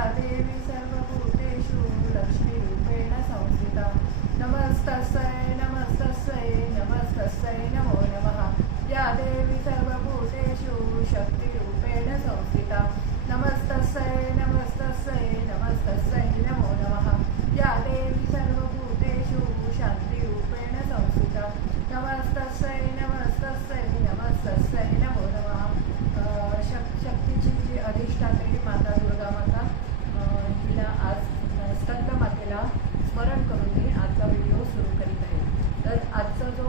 या देवी सर्वभूतेषु लक्ष्मीरूपेण संस्थिता। नमस्तस्यै नमस्तस्यै नमस्तस्यै नमो नमः। या देवी सर्वभूतेषु शक्तिरूपेण संस्थिता। नमस्तस्यै नमस्तस्यै नमस्तस्यै नमो नमः। या देवी सर्वभूतेषु शान्तिरूपेण संस्थिता। नमस्तस्यै नमस्तस्यै नमस्तस्यै नमो नमः। शक्तीची जी अधिष्ठात्री माता दुर्गा माता, हिला आज स्कंद मातेला स्मरण करून मी आजचा व्हिडिओ सुरू करीत आहे। तर आजचा जो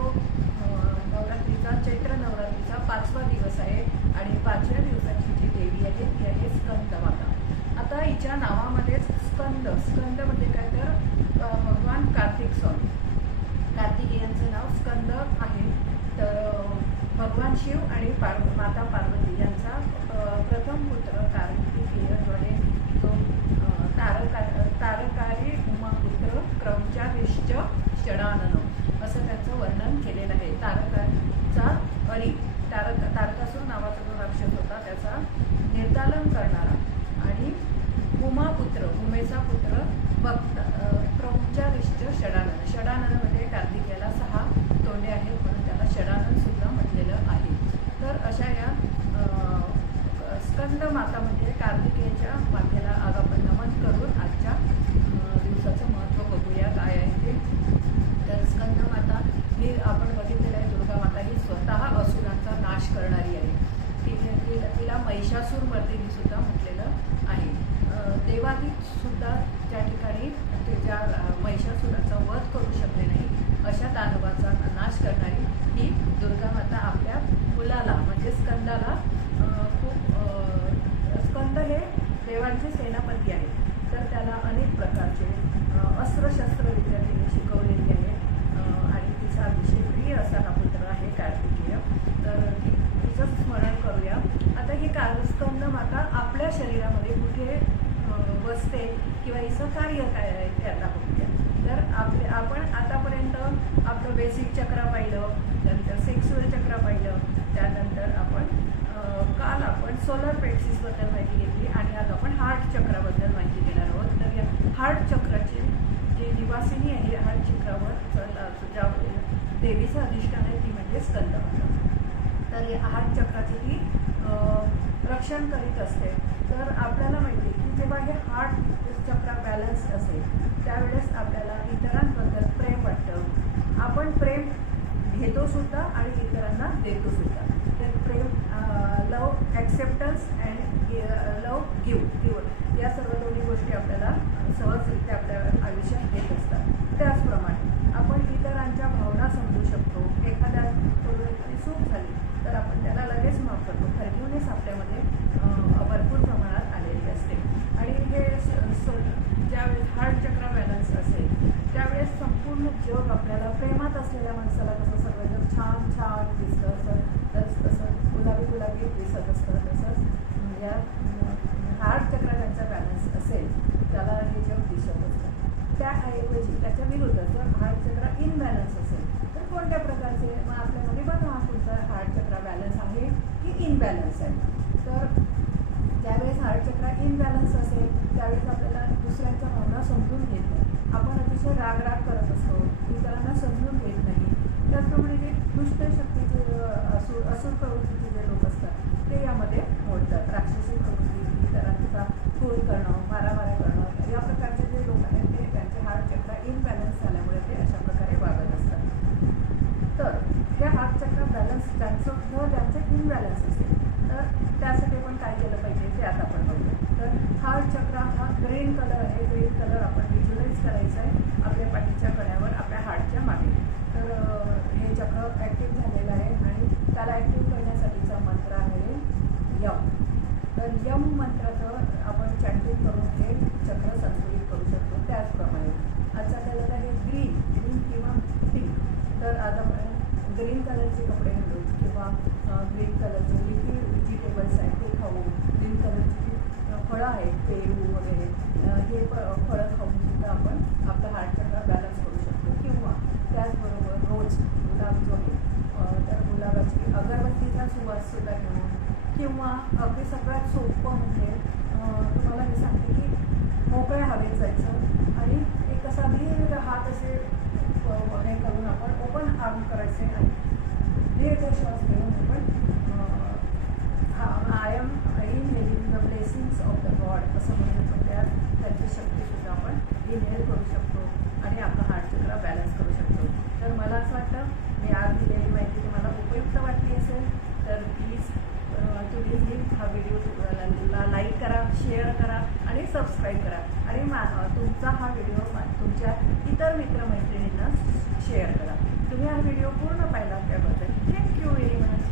नवरात्रीचा चैत्र नवरात्रीचा 5वा दिवस आहे आणि 5व्या दिवसाची जी देवी आहे ती आहे स्कंद माता। आता हिच्या नावामध्येच स्कंद, स्कंद म्हणजे काय तर भगवान कार्तिक स्वामी, कार्तिकेयांचं नाव स्कंद आहे। तर भगवान शिव आणि माता पार्वती यांचा प्रथम पुत्र कार्तिकेयद्वारे जो तारकारी उमापुत्र क्रौंचारिश्च षडानन असं त्यांचं वर्णन केलेलं आहे। तारकाचा अरी, तारकासूर नावाचा जो राक्षस होता त्याचा निर्दालन करणारा आणि उमापुत्र, उमेचा पुत्र क्रौंचारिश्च षडानन, षडानन म्हणजे कार्तिकेयाला 6 तोंडे आहेत म्हणून त्याला षडानन सुद्धा म्हटलेलं आहे। तर अशा या स्कंद माता म्हणजे कार्तिकेयाच्या मातेला आज आपण नमन करून आजच्या दिवसाचं महत्त्व बघूया काय आहे ते। तर स्कंद माता ही आपण बघितलेलं आहे, दुर्गा माता ही स्वतः असुरांचा नाश करणारी आहे। तिला महिषासूर मर्दिनी सुद्धा म्हटलेलं आहे। देवादिक सुद्धा ज्या ठिकाणी ज्या महिषासुराचा वध करू शकले नाही अशा दानवाचा नाश करणारी ही दुर्गा माता आपल्या मुलाला म्हणजे स्कंदाला स्कंद हे देवांचे सेनापती आहे। तर त्याला अनेक प्रकारचे अस्त्रशस्त्र विद्या तिने शिकवलेली आहे आणि तिचा अतिशय प्रिय असा हा पुत्र आहे कार्तिकेय। तर तिचं स्मरण करूया। आता ही स्कंद माता आपल्या शरीरामध्ये कुठे बसते किंवा हिचं कार्य काय आहे ते आता बघूया। तर आपण आतापर्यंत आपलं बेसिक चक्र पाहिलं, त्यानंतर सेक्सुअल चक्र पाहिलं, त्यानंतर काल आपण सोलर प्लेक्सिसबद्दल माहिती घेतली आणि आज आपण हार्ट चक्राबद्दल माहिती घेणार आहोत। तर या हार्ट चक्राची जी निवासिनी आहे हार्ट चक्रावर ज्या देवीचं अधिष्ठान आहे ती म्हणजे स्कंद माता। तर या हार्ट चक्राची ती रक्षण करीत असते। तर आपल्याला माहिती आहे की जेव्हा हे हार्ट चक्र बॅलन्स असेल त्यावेळेस आपल्याला इतरांबद्दल प्रेम वाटतं, आपण प्रेम घेतो सुद्धा आणि इतरांना देतो सुद्धा। तर प्रेम, लव ॲक्सेप्टन्स अँड लव गिव्ह या सर्व दोन्ही गोष्टी आपल्याला सहजरित्या आपल्या आयुष्यात येत असतात। त्याचप्रमाणे आपण इतरांच्या भावना समजू शकतो। एखाद्याकडून एखादी चूक झाली तर आपण त्याला लगेच माफ करतो। फॉरगिव्हनेस आपल्यामध्ये भरपूर प्रमाणात आलेली असते आणि हे ज्यावेळेस हार्ट चक्र बॅलन्स असेल त्यावेळेस संपूर्ण जग आपल्याला प्रेमात असलेल्या माणसाला कसं सगळं जग छान छान दिसतं, तसं गुलाबी दिसत असतं। तसंच या हार्ट चक्र ज्यांचा बॅलन्स असेल त्याला हे जग दिसत असतं। त्याऐवजी त्याच्या विरुद्ध जर हार्ट चक्र इनबॅलन्स असेल तर कोणत्या प्रकारचे, मग आपल्यामध्ये बघा तुमचा हार्ट चक्र बॅलन्स आहे की इनबॅलन्स आहे। तर ज्यावेळेस हार्ट चक्र इनबॅलन्स असेल त्यावेळेस आपल्याला दुसऱ्यांच्या भावना समजून घेत नाही, आपण अतिशय राग करत असतो, इतरांना समजून घेत नाही। त्याचप्रमाणे जे दुष्ट शक्तीचे असुर प्रवृत्तीचे जे लोक असतात ते यामध्ये मोडतात। राक्षसी प्रवृत्ती, इतरांचा खून करणं, मारामाऱ्या करणं या प्रकारचे जे लोक आहेत ते त्यांचे हार्ट चक्र इनबॅलन्स झाल्यामुळे ते अशा प्रकारे वागत असतात। तर हे हार्ट चक्र बॅलन्स ज्यांचे इनबॅलन्स असेल तर त्यासाठी आपण काय केलं पाहिजे ते आता आपण बघूया। तर हार्ट चक्र हा ग्रीन कलर आहे, ग्रीन कलर आपण व्हिज्युअलाइज करायचा आहे आपल्या पाठीच्या कण्यावर, आपल्या हार्टच्या मागे। तर हे चक्र ॲक्टिव्ह झालेलं आहे आणि त्याला ॲक्टिव्ह करण्यासाठीचा मंत्र आहे यम। तर यम मंत्राचं आपण चॅन्टिंग करून हे चक्र संतुलित करू शकतो। त्याचप्रमाणे आजचा कलर आहे ग्रीन किंवा पिंक। तर आज आपण ग्रीन कलरचे कपडे घालून किंवा ग्रीन कलरचे लिक्विड व्हेजिटेबल्स आहेत ते खाऊन, ग्रीन कलरची फळं आहेत पेरू वगैरे हे फळं खाऊन सुद्धा आपण आपला हार्ट चक्र बॅलन्स करू शकतो। किंवा त्याचबरोबर रोज गुलाब जो आहे तर गुलाबाची अगरबत्तीचा सुवास सुद्धा घेऊन, किंवा अगदी सगळ्यात सोपं म्हणजे तुम्हाला मी सांगते की मोकळ्या हवेत जायचं आणि एक असा दीर्घ हात असे हे करून आपण ओपन आर्म करायचे आणि दीर्घ श्वास घेऊन आपण I am inhaling the blessings of the God असं म्हणून आपण त्यांची शक्तीसुद्धा आपण इनहेल करू शकतो आणि आपला हार्ट चक्र बॅलन्स करू शकतो. तर मला असं वाटतं मी आज दिलेली माहिती तुम्हाला उपयुक्त वाटली असेल तर प्लीज तुम्ही हा व्हिडिओ लाईक करा, शेअर करा आणि सबस्क्राईब करा आणि तुमचा हा व्हिडिओ तुमच्या इतर मित्रमैत्रिणींना शेअर करा. तुम्ही हा व्हिडिओ पूर्ण पाहिला त्याबद्दल थँक्यू व्हेरी मच.